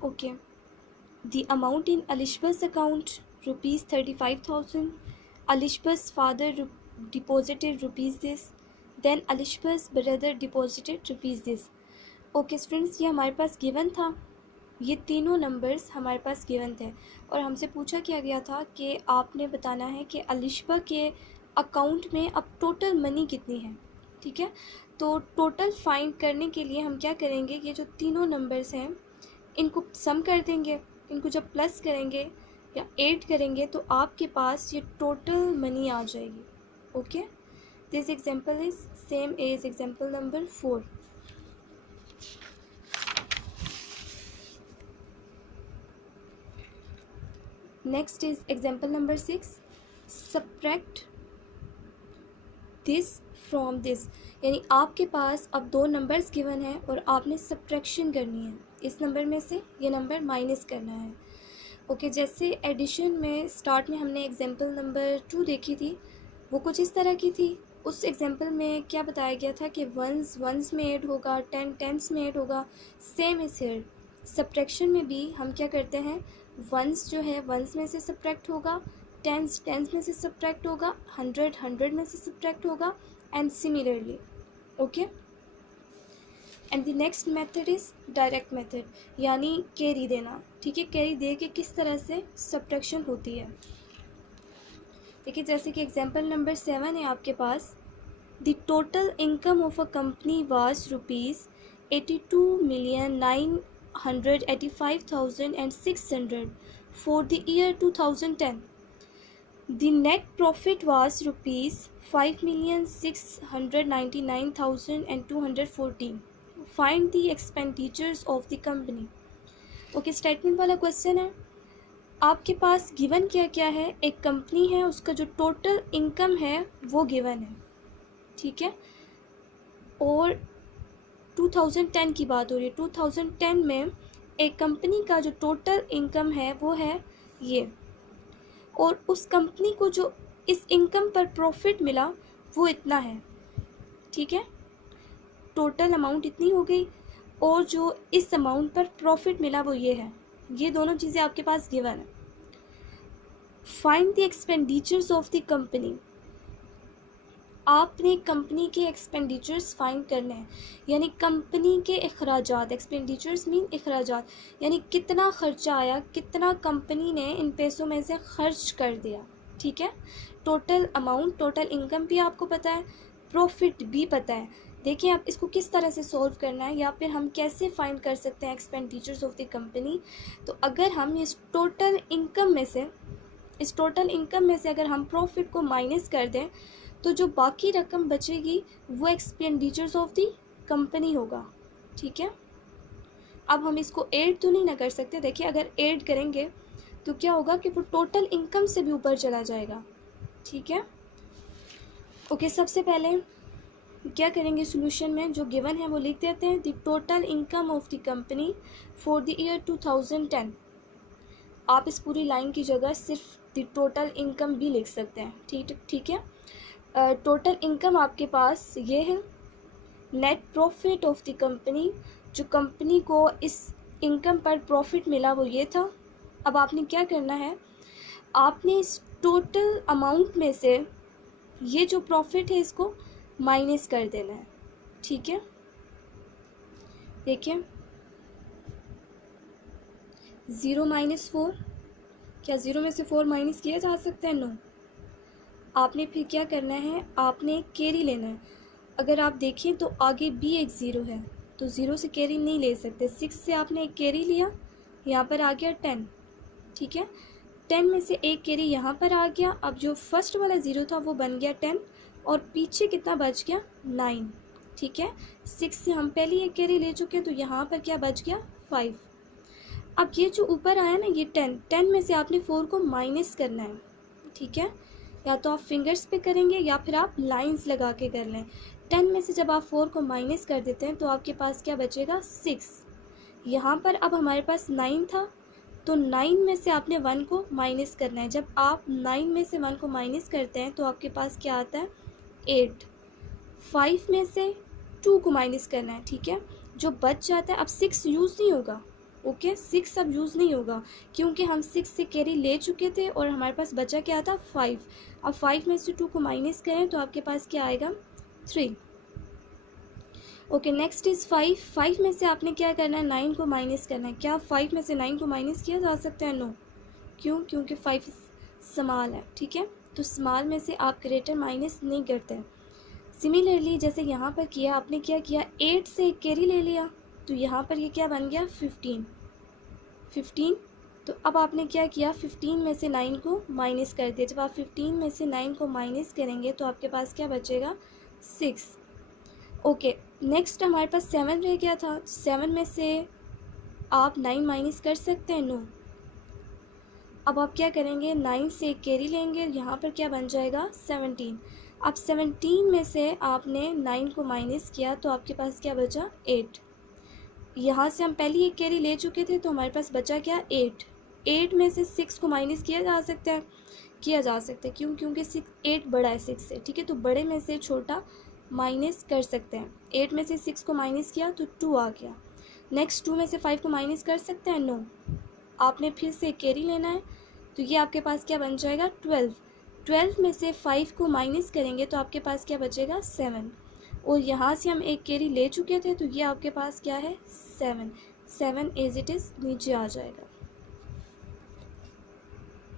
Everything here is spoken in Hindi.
Okay. The amount in Alishba's account, rupees 35,000. Alishba's father deposited rupees this. Then Alishba's brother deposited rupees this. Okay students, ये हमारे पास गिवन था, ये तीनों नंबर्स हमारे पास गिवन थे और हमसे पूछा क्या गया था कि आपने बताना है कि अलिशबा के अकाउंट में अब टोटल मनी कितनी है। ठीक है, तो टोटल फाइंड करने के लिए हम क्या करेंगे, ये जो तीनों नंबर्स हैं इनको सम कर देंगे, इनको जब प्लस करेंगे या ऐड करेंगे तो आपके पास ये टोटल मनी आ जाएगी। Okay, this example is same as example number 4। Next is example number 6। Subtract this from this, यानी आपके पास अब दो नंबर्स गिवन हैं और आपने सब्ट्रैक्शन करनी है, इस नंबर में से ये नंबर माइनस करना है। ओके, जैसे एडिशन में स्टार्ट में हमने एग्जांपल नंबर 2 देखी थी, वो कुछ इस तरह की थी। उस एग्जांपल में क्या बताया गया था कि वंस वंस में ऐड होगा, टेंस में ऐड होगा। सेम इज हियर, सब्ट्रैक्शन में भी हम क्या करते हैं, वंस जो है वंस में से सब्ट्रैक्ट होगा, टेंस में से सब्ट्रैक्ट होगा, 100 में से सब्ट्रैक्ट होगा, and similarly. Okay, and the next method is direct method, यानी कैरी देना। ठीक है, कैरी दे के किस तरह से सब्ट्रैक्शन होती है। देखिए, जैसे कि एग्जांपल नंबर 7 है आपके पास। The total income of a company was ₹82,985,600 for the year 2010. The net profit was ₹5,699,214. Find the expenditures of the company. Okay, statement वाला क्वेश्चन है। आपके पास गिवन क्या क्या है, एक कंपनी है, उसका जो टोटल इनकम है वो गिवन है। ठीक है, और 2010 की बात हो रही है। 2010 में एक कंपनी का जो टोटल इनकम है वो है ये, और उस कंपनी को जो इस इनकम पर प्रॉफिट मिला वो इतना है। ठीक है, टोटल अमाउंट इतनी हो गई और जो इस अमाउंट पर प्रॉफिट मिला वो ये है। ये दोनों चीज़ें आपके पास गिवन है। Find the expenditures of the company, आपने कंपनी के एक्सपेंडिचर्स फाइंड करने हैं, यानी कंपनी के अखराजात। एक्सपेंडिचर्स मीन अखराजात, यानी कितना खर्चा आया, कितना कंपनी ने इन पैसों में से खर्च कर दिया। ठीक है, टोटल अमाउंट, टोटल इनकम भी आपको पता है, प्रॉफिट भी पता है। देखिए आप इसको किस तरह से सॉल्व करना है, या फिर हम कैसे फाइंड कर सकते हैं एक्सपेंडिचर्स ऑफ द कंपनी। तो अगर हम इस टोटल इनकम में से अगर हम प्रॉफिट को माइनस कर दें तो जो बाकी रकम बचेगी वो एक्सपेंडिचर्स ऑफ द कंपनी होगा। ठीक है, अब हम इसको ऐड तो नहीं ना कर सकते। देखिए, अगर ऐड करेंगे तो क्या होगा कि वो टोटल इनकम से भी ऊपर चला जाएगा। ठीक है, ओके, सबसे पहले क्या करेंगे, सॉल्यूशन में जो गिवन है वो लिख देते हैं। The total income of the company for the year 2010। आप इस पूरी लाइन की जगह सिर्फ द टोटल इनकम भी लिख सकते हैं। ठीक है, टोटल इनकम आपके पास ये है। Net profit of the company, जो कंपनी को इस इनकम पर प्रॉफिट मिला वो ये था। अब आपने क्या करना है, आपने इस टोटल अमाउंट में से ये जो प्रॉफिट है इसको माइनस कर देना है। ठीक है, देखिए 0 - 4, क्या 0 में से 4 माइनस किया जा सकता है? नो। आपने फिर क्या करना है, आपने कैरी लेना है। अगर आप देखें तो आगे भी एक 0 है, तो 0 से कैरी नहीं ले सकते। 6 से आपने एक कैरी लिया, यहाँ पर आ गया 10। ठीक है, 10 में से एक कैरी यहाँ पर आ गया। अब जो फर्स्ट वाला 0 था वो बन गया 10, और पीछे कितना बच गया, 9। ठीक है, 6 से हम पहले एक कैरी ले चुके हैं, तो यहाँ पर क्या बच गया, 5। अब ये जो ऊपर आया ना, ये 10 में से आपने 4 को माइनस करना है। ठीक है, या तो आप फिंगर्स पे करेंगे या फिर आप लाइंस लगा के कर लें। 10 में से जब आप 4 को माइनस कर देते हैं तो आपके पास क्या बचेगा, 6। यहाँ पर अब हमारे पास 9 था, तो 9 में से आपने 1 को माइनस करना है। जब आप 9 में से 1 को माइनस करते हैं तो आपके पास क्या आता है, 8। 5 में से 2 को माइनस करना है। ठीक है, जो बच जाता है, अब 6 यूज़ नहीं होगा, ओके, 6 अब यूज़ नहीं होगा क्योंकि हम 6 से कैरी ले चुके थे और हमारे पास बचा क्या था 5। अब 5 में से 2 को माइनस करें तो आपके पास क्या आएगा 3। ओके, नेक्स्ट इज़ 5 में से आपने क्या करना है 9 को माइनस करना है। क्या 5 में से 9 को माइनस किया जा सकता है? नो। क्यों? क्योंकि 5 स्मॉल है, ठीक है, तो स्मॉल में से आप ग्रेटर माइनस नहीं करते हैं। सिमिलरली जैसे यहाँ पर किया, आपने क्या किया 8 से एक कैरी ले लिया, तो यहाँ पर ये क्या बन गया 15। तो अब आपने क्या किया 15 में से 9 को माइनस कर दिया। जब आप 15 में से 9 को माइनस करेंगे तो आपके पास क्या बचेगा 6। ओके, नेक्स्ट हमारे पास 7 रह गया था। 7 में से आप 9 माइनस कर सकते हैं? नो। अब आप क्या करेंगे 9 से एक कैरी लेंगे, यहाँ पर क्या बन जाएगा 17। अब 17 में से आपने 9 को माइनस किया तो आपके पास क्या बचा 8। यहाँ से हम पहले एक कैरी ले चुके थे तो हमारे पास बचा क्या 8। 8 में से 6 को माइनस किया जा सकता है? किया जा सकता है। क्यों? क्योंकि 8 बड़ा है 6 से, ठीक है, तो बड़े में से छोटा माइनस कर सकते हैं। 8 में से 6 को माइनस किया तो 2 आ गया। नेक्स्ट 2 में से 5 को माइनस कर सकते हैं? नो। आपने फिर से कैरी लेना है, तो ये आपके पास क्या बन जाएगा 12। 12 में से 5 को माइनस करेंगे तो आपके पास क्या बचेगा 7। और यहाँ से हम एक कैरी ले चुके थे तो ये आपके पास क्या है 7 एज इट इज़ नीचे आ जाएगा।